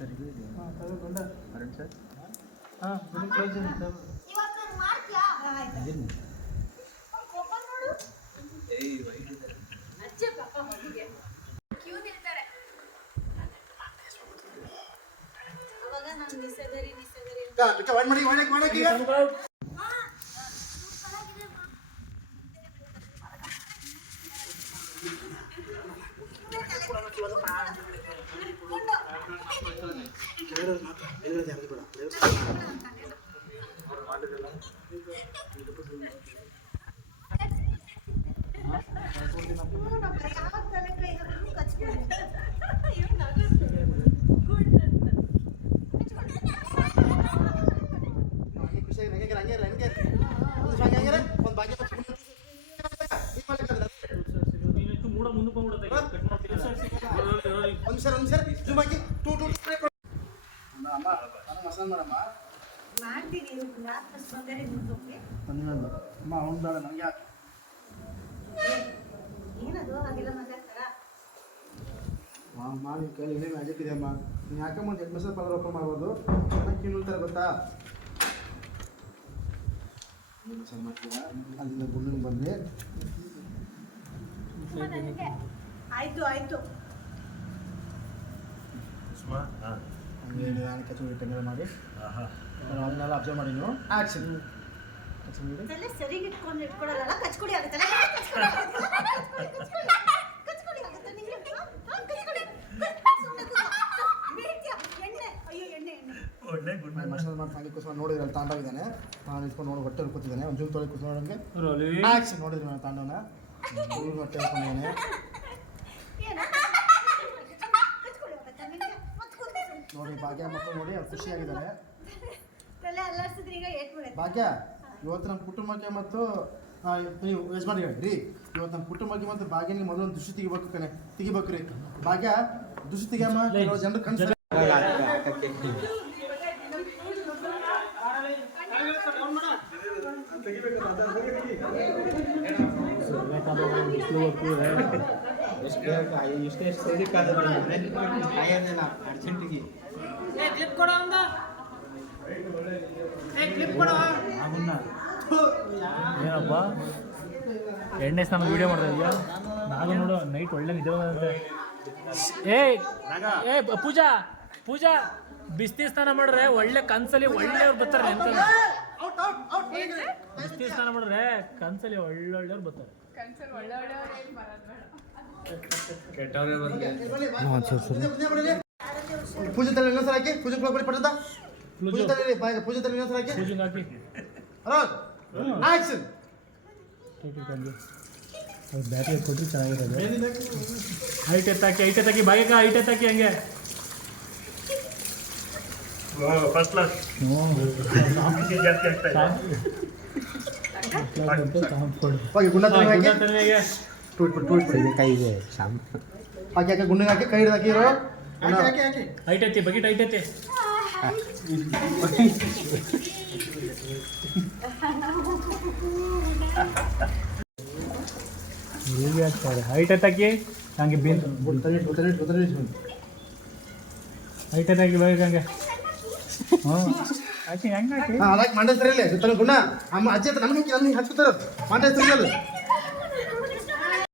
sir ಇದು Arun sir ಅಮ್ಮ ಅವ್ನು ಬೇಡ ನನಗೆ ಯಾಕೆ ಅಮ್ಮ ನಿಮ್ಮ ಕೈಲಿ ಏನೇ ಮ್ಯಾಜಿಕ್ ಇದೆ ಅಮ್ಮ ನೀನು ಯಾಕಮ್ಮ ಒಂದು 8 ಮಸಾಲ ಪಲ್ಯ ರೊಕ್ಕ ಮಾಡ್ಬೋದು ಚೆನ್ನಾಗಿ ಕೀಳ್ತಾರೆ ಗೊತ್ತಾ ಅಲ್ಲಿಂದ ಗುಂಡಿಗೆ ಬಂದು ಆಯ್ತು ಆಯ್ತು ಹಂಗೆ ನಿಧಾನ ಕಚೂರಿ ಟೆಂಗರ ಮಾಡಿ ಅದನ್ನೆಲ್ಲ ಅಬ್ಸರ್ವ್ ಮಾಡಿ ನೀವು ಆ್ಯಕ್ಷನ್ ಸರಿಗೆ ಇಟ್ಕೊಂಡು ಇಟ್ಕೊಳ್ಳಲ್ಲ ಕಚ್ಕೊಡಿ ಆಗುತ್ತಲ್ಲ ಕಚ್ಕೊಡಿ ಆಗುತ್ತೆ ನಿಮಗೆ ಒಳ್ಳೆ ಗುಡ್ ಮಸಾಲೆ ಮಾಡಿ ಹಾಗೆ ಕುಸ್ಕೊಂಡು ನೋಡಿದ್ರೆ ತಾಂಡವಿದ್ದಾನೆ ನಾನು ಇಟ್ಕೊಂಡು ನೋಡಿ ಹೊಟ್ಟೆ ಕೂತಿದ್ದಾನೆ ಒಂದು ಜೂನ್ ತೊಳೆ ಕುಸ್ಕೊಂಡಂಗೆ ಆ್ಯಕ್ಷನ್ ನೋಡಿದ್ರಿ ನಾನು ತಾಂಡವನ ಹೊಟ್ಟೆ ಹಾಕೊಂಡಿದ್ದಾನೆ ನೋಡಿ ಭಾಗ್ಯ ಮಕ್ಕಳು ನೋಡಿ ಅವ್ರು ಖುಷಿಯಾಗಿದ್ದಾರೆ ಭಾಗ್ಯ ಇವತ್ತು ನಮ್ಮ ಕುಟುಂಬಕ್ಕೆ ಮತ್ತು ನೀವು ಯಜಮಾನಿ ಹೇಳ್ರಿ ಇವತ್ತು ನಮ್ಮ ಕುಟುಂಬಕ್ಕೆ ಮತ್ತು ಭಾಗ್ಯನಿಗೆ ಮೊದಲು ಒಂದು ದುಷ್ಟಿ ತೆಗಿಬೇಕು ರೀ ಭಾಗ್ಯ ದುಷ್ಟಿ ತೆಗಿಯಮ್ಮ ಕೆಲವು ಜನರು ಕನ್ಸ ಏನಪ್ಪ ಎಣ್ಣೆ ಸ್ನಾನ ವಿಡಿಯೋ ಮಾಡ್ತಾ ಇದೆಯಾ ನಾನು ನೋಡು ನೈಟ್ ಒಳ್ಳೆ ನಿದ್ದೆ ಬಂದಂತೆ ಏ ಪೂಜಾ ಪೂಜಾ ಬಿಸ್ತಿ ಸ್ನಾನ ಮಾಡ್ರೆ ಒಳ್ಳೆ ಕನ್ಸಲ್ಲಿ ಒಳ್ಳೆಯವ್ರು ಬರ್ತಾರೆ ಅಂತ ಬಿಸ್ತಿ ಸ್ನಾನ ಮಾಡ್ರೆ ಕನ್ಸಲ್ಲಿ ಒಳ್ಳೊಳ್ಳೆಯವ್ರು ಬರ್ತಾರೆ ಪೂಜೆ ತಲೆ ಇನ್ನೊಂದ್ಸಲ ಹಾಕಿ ಪೂಜೆ ಪಡ್ದ ಪೂಜೆ ತಲೆ ಪೂಜೆ ತಲೆ ಇನ್ನೊಂದ್ಸಲ ಹಾಕಿ ಪೂಜೆಗೆ ಹಾಕಿ ಆಕ್ಷನ್ ಬ್ಯಾಟ್ರಿ ಕೊಟ್ಟರೆ ಚೆನ್ನಾಗಿರೋದು ಹೈಟ್ ಎತ್ತಾಕಿ ಬಾಯಿಗೆ ಹೈಟ್ ಎತ್ತಾಕಿ ಹಂಗೆ ಫಸ್ಟ್ ಕ್ಲಾಸ್ ಕೈಗೆ ಹಾಕಿ ಗುಂಡಿಗೆ ಹಾಕಿ ಕೈ ಹಿಡಿದು ಹಾಕಿರೋ ಹೈಟ್ ಎತ್ತಿ ಬಕೆಟ್ ಹೈಟ್ ಎತ್ತಿ ಹೀಗೆ ಆಗ್ತಾರೆ ಹೈಟ್ ಎತ್ತಾಕಿ ಹಂಗೆ ಬಿಲ್ ಹೈಟ್ ಎತ್ತಾಕಿ ಬಾಯಿಗೆ ಹಂಗೆ ಹಾಕಿ ಹೆಂಗೆ ಹಾಕಿ ಹಾಕಿ ಮಂಡ್ಯ ಸರಿ ಇಲ್ಲ ಗುಣ ಅಮ್ಮ ಅಜ್ಜಿ ನನಗೆ ಹಚ್ಕೊತಾರ ಮಂಡ್ಯ ಸರಿ